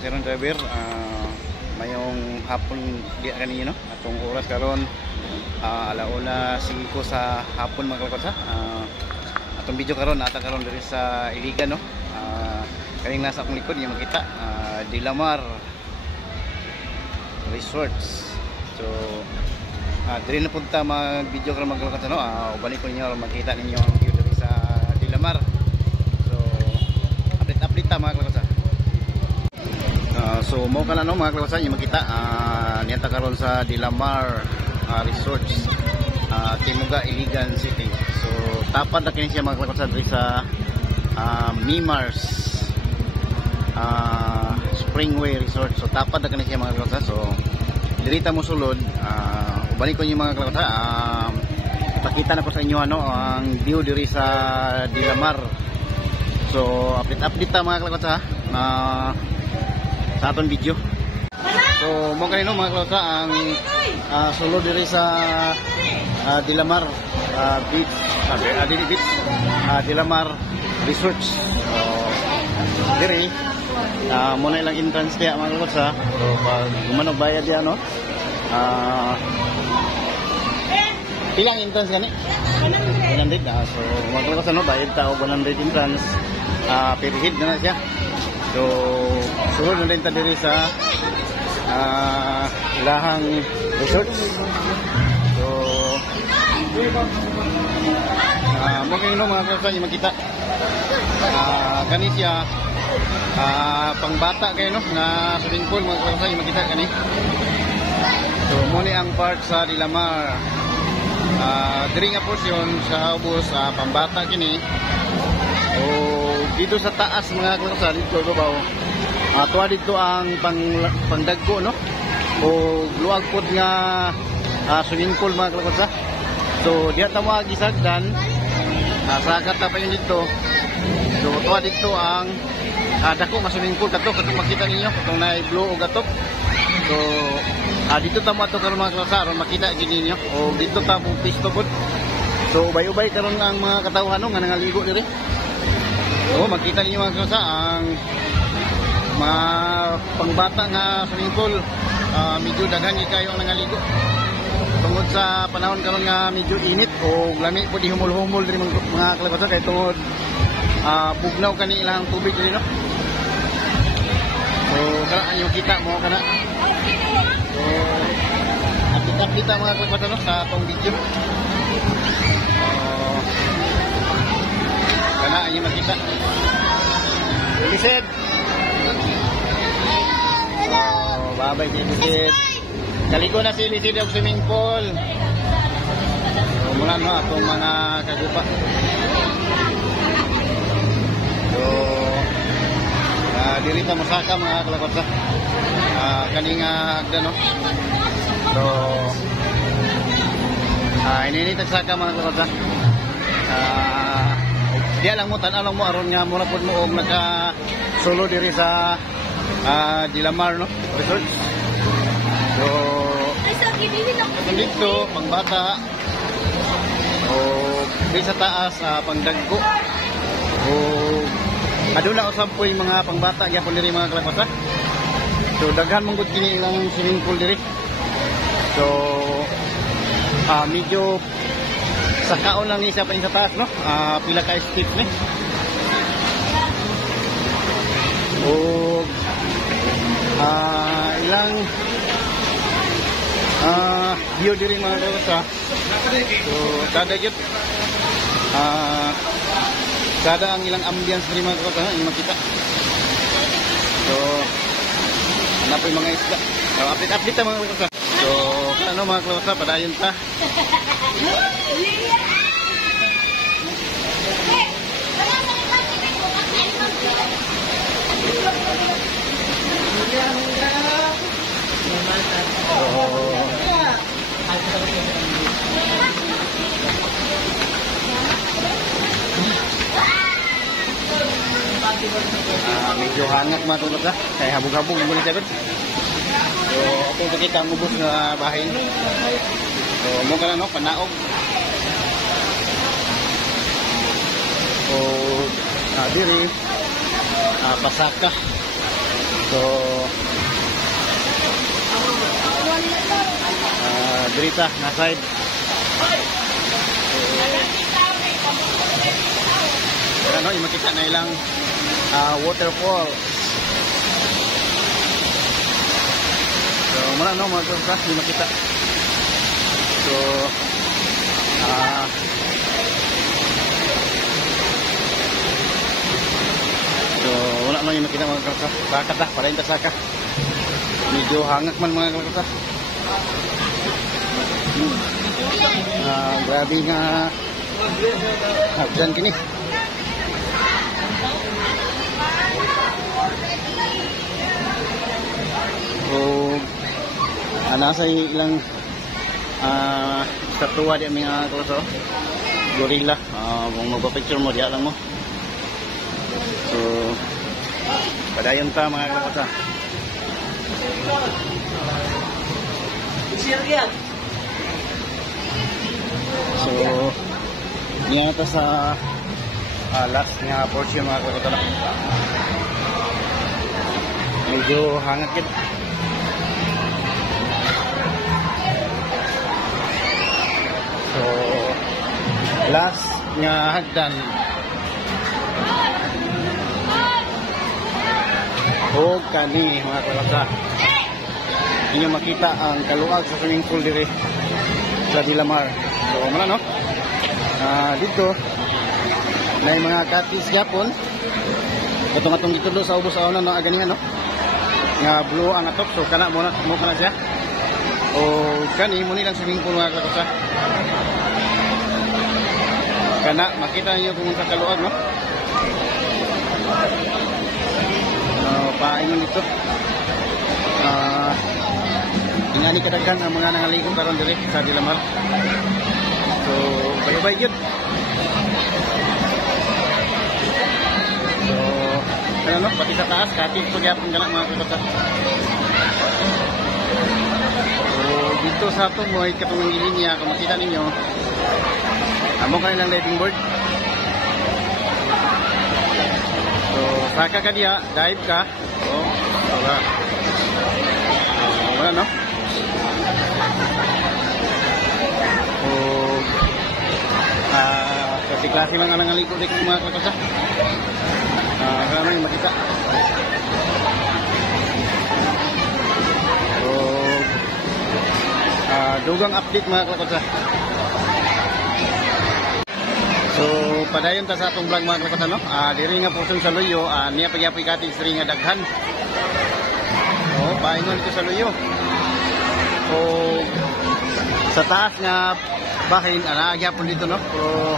pasirong driver. Mayong hapon di kanino atong oras karon alauna 5 sa hapon mga kalakotsa. Atong video karon nata karon diri sa Iligan no. Kaning nasa akong likod niyo makita Dilamar Resorts. So diri na punta mag-video karon mga kalakotsa no. Ubalik ko ninyo makita ninyo ang view diri sa Dilamar. So update ta mga kalakotsa. So mo ka na no mga kalakotsa niyo makita niya ta karon sa Dilamar Resorts, Timuga, Iligan City. So tapad na kini siya mga kalakotsa diri sa Mimars Springway Resort. So tapad na kini siya mga kalakotsa. So diri ta mo sulod, ubalik ko niyo mga kalakotsa, pakita na ko sa inyo ano ang view diri sa Dilamar. So update ta mga kalakotsa sa aton video. So mo kanino mga kalakotsa ang sulod diri sa Dilamar Beach, Beach, Dilamar Resorts. So diri muna ilang entrance kaya mga kalakotsa. So pag gumanog bayad yan no, pilang entrance gani 100. So mga kalakotsa no, bayad ta og 100 entrance per head na siya. So sulod na din ta diri sa ilahang resorts. So mo kanino mga kalakotsa yung makita kani siya pangbata kayo no na swimming pool mga kalakotsa yung makita kani. So muni ang park sa Dilamar. Diri nga portion sa ubos pambata kini. So dito sa taas mga kalakotsa dito babaw tuwa dito ang pangdagko no o luag pod nga swimming pool mga kalakotsa. So diha ta mo gisagdan sa kata pa yun dito. So tuwa dito ang dako nga swimming pool kato makita ninyo katong naay blue o gatok. So dito ta mo ato karon mga kalakotsa aron makita gid ninyo o dito ta mo pisto pod. So ubay-ubay karon ang mga katawhan nga nangaligo diri. So makita ninyo mga kalakotsa ang mga pangbata nga swimming pool. Medyo daghan kayo ang nangaligo tungod sa panahon karon nga medyo init o lami po di humul-humul diri mga kalakotsa kay tungod bugnaw kani ilang tubig diri no. So kana ayo kita mo kana. So update kita mga kalakotsa no sa atong video. Kana ayo makita. Lised. Babay si Lised. Kaligo na si Lised ang swimming pool. So muna no atong mga kagupa. So diri ta mosaka mga kalakotsa kaning agda no. So ini tagsaka mga kalakotsa. Diya lang mo tan-aw lang mo aron nga muna pud mo og naka solo diri sa Dilamar no Resorts. So dito pangbata o dito sa taas pangdagko o aduna usab po yung mga pangbata gyapon diri mga kalakotsa. So daghan mong gud kini ilang swimming pool diri. So medyo sa kaon lang ni siya pa sa taas no. Pila ka steps ni. O ilang view diri mga kalakotsa. So kada gyud kada ang ilang ambience diri mga kalakotsa yung makita. So ano po yung mga isda. So update ta mga kalakotsa. So ano mga kalakotsa padayon ta. Medyo hangat mga kalakotsa kaya habog-habog muna siya. So ako pakita ang ubos na bahay. So mo ka na no panaog. So diri pasaka So dirita na side. Ano, yung makita na ilang waterfall. So muna no mga kalakasa, yung makita. So wala na yung makita mga kalakasa. Saka ta, para yung saka. Medyo hangak man mga kalakasa. Grabe nga hagdan kini. So nasa ilang statua di mga kalakasa. Gorilla. Kung magpa-picture mo, diya lang mo. So padayon ta mga kalakasa. So niya ta sa last nga portion mga kalakasa. Medyo hangat kit. So last nga hagdan. O kani mga kalakasa. Inyo makita ang kaluag sa swimming pool dire sa Dilamar. So muna no. Dito na yung mga cottage yapon. Katong dito do sa ubos sa una no aganihan no. Nga blue ang atop, so kana mo kana siya. O kani mo ni lang swimming pool mga kalakasa. Kana makita niyo kung sa kaluag no. Paingon dito. Ingani kadaghan ang mga nangaligo karon diri sa Dilamar. So bye-bye gyud. So ano pati sa taas kati ito gyapon kana mga kalakasa. So dito sa ato mo katong linya kung makita ninyo. Amo kanilang diving board. So saka ka diya, dive ka. So wala no. Kasi klase mga nangaligo dito mga kalakasa. Kaya yung makita. So dugang update mga kalakasa. So padayon ta sa atong vlog mga kalakasa no. Diri nga portion sa Luyo, niya pagyapoy kati diri nga daghan. So paingon dito sa Luyo. So sa taas nga bahin gyapon dito no. Pero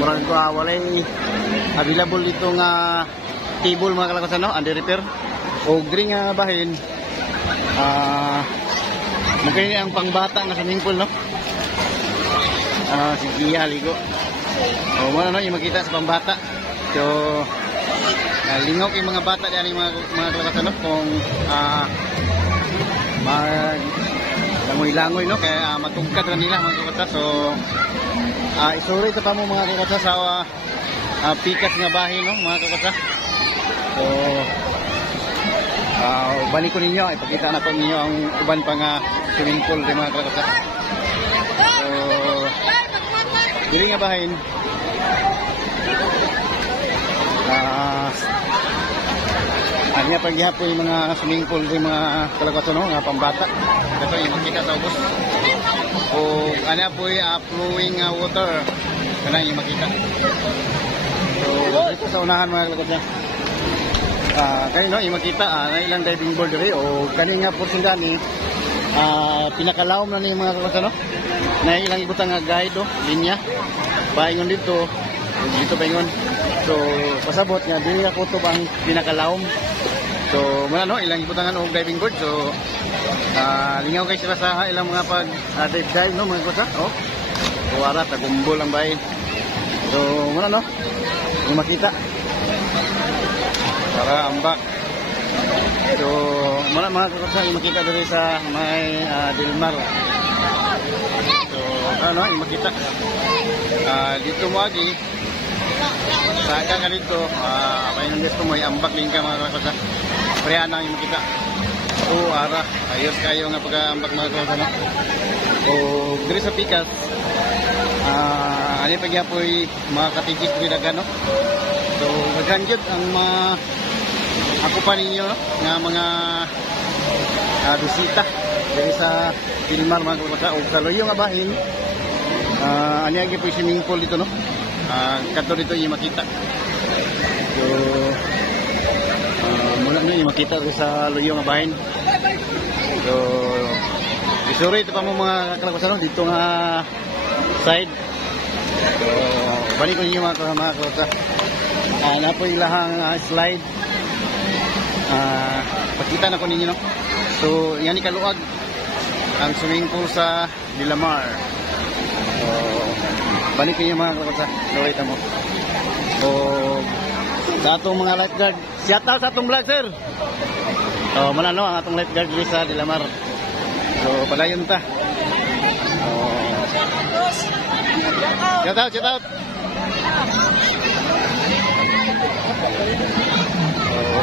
murag ko walay available dito nga table mga kalakasa no, under repair. O diri nga bahin magkani ang pangbata nga swimming pool no. Sige ligo. O mo no yung makita sa pambata. So lingaw kay mga bata diyan mga kalakasa no kung langoy-langoy no kaya matugkad ra nila mga kalakasa. So isuri ito pa mo mga kalakasa sa pikas nga bahin no mga kalakasa. So balik ko ninyo ipakita na ko ninyo ang uban pa nga swimming pool di mga kalakasa. So dili nga bahin anya pagihapon yung mga swimming pool di mga kalakasa no nga pambata. Ito yung makita sa ubos. O anya po flowing water kana yung makita. So ito sa unahan mga kalakasa. Kani no yung makita na ilang diving board diri o kani nga portion gani pinakalawom na ni mga kalakasa no. Na ilang ibutang nga guide do linya. Paingon dito paingon. So pasabot nga dili nga kutob ang pinakalawom. So muna no ilang ibutangan og diving board. So lingaw kay sila sa ilang mga pag dive no mga kalakasa. Oh. Kuwara tagumbol ang bahay. So muna no yung makita. Para ambak. So muna mga kalakasa yung makita diri sa may Dilamar. So ano yung makita. Dito mo agi saka ka dito painundes ko mo ambak din ka mga kalakasa. Pareha na yung makita. Ara, ayos kayo nga pag-ambak mga kalabasa, no? O diri sa pikas, ano pagya po mga katigis diri dagan, no? So gaganjud ang mga ako pa ninyo, no? Nga mga bisita diri sa Dilmar mga kalabasa o kaloyo nga bahin. Ano yung po swimming pool dito, no? Kanto dito yung makita. So muna nyo yung makita sa loyo nga bahin. So isuri ito pa mo mga kalabasa, no? Dito nga side. So balik ko ninyo mga kalabasa. Na po yung lahang slide. Pakita na ko ninyo, no? So yan ikaluag ang swimming pool sa Dilamar. So balik ko yung mga kalabasa. Lorita mo. So sa atong mga lifeguard, shout out sa atong vlog, sir. So muna, no, ang atong lifeguard dito sa Dilamar. So palayon ta. Shout out, shout out.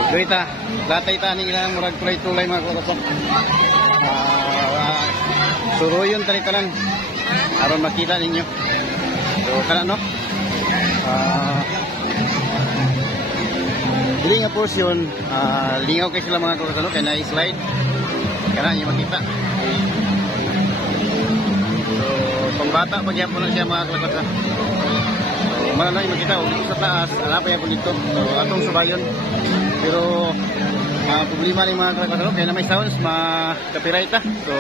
So dito latay ta ni ilang murag tulay-tulay mga kalabasa. Suruyon tani tanan aron makita ninyo. So kana, no? Dili nga portion, lingaw kay sila mga kalabasa, no? Kaya na-slide kana nyo makita. So pangbata pa gyapon na siya mga kalabasa. So mana na makita og sa taas ana pa gyapon dito. So atong subayon. Pero problema ni mga kalabasa, no? Kaya na may sounds ma-copyright ta. So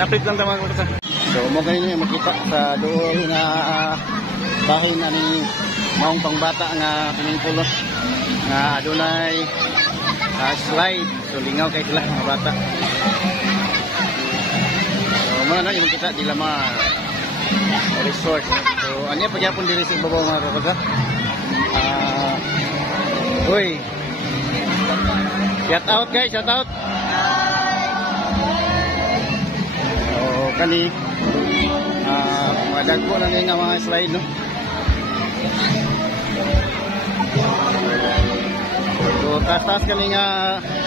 update lang ta mga kalabasa. So mo ganyan yung makita sa dool nga bahin ani maong pangbata nga swimming pool, no? Nga adunay slide. So lingaw kay sila mga bata. So muna na yung kita Dilamar Resort. So anya pagyapon diri sa babaw mga kalabasa. Uy, shout out guys, shout out. So kani mga dagko lang nga mga slide, no? So taas-taas kami nga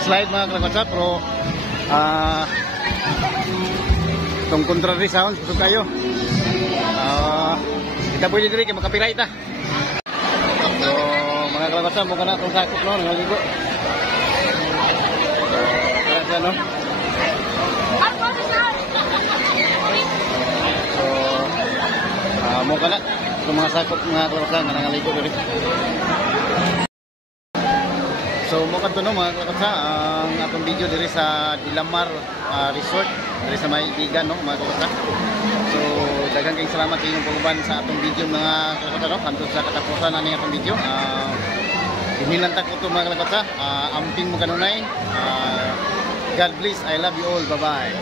slide mga kalabasa, pero itong contrary sounds gusto kayo. Kita pwede diri kay makapiright ta. So mga kalabasa, mukha na itong sakop, no? Nangaligo. Kalabasa, no? So mukha na itong mga sakop mga kalabasa nga nangaligo diri. So mo kanto, no, mga kalabasa, ang atong video diri sa Dilamar Resort diri sa Maibigan, no, mga kalabasa. So daghang kayong salamat sa inyong pag-uban sa atong video mga kalabasa, no, hangtod sa katapusan na ning atong video. Hinilan ta ko to mga kalabasa. Amping mo kanunay. God bless, I love you all, bye bye.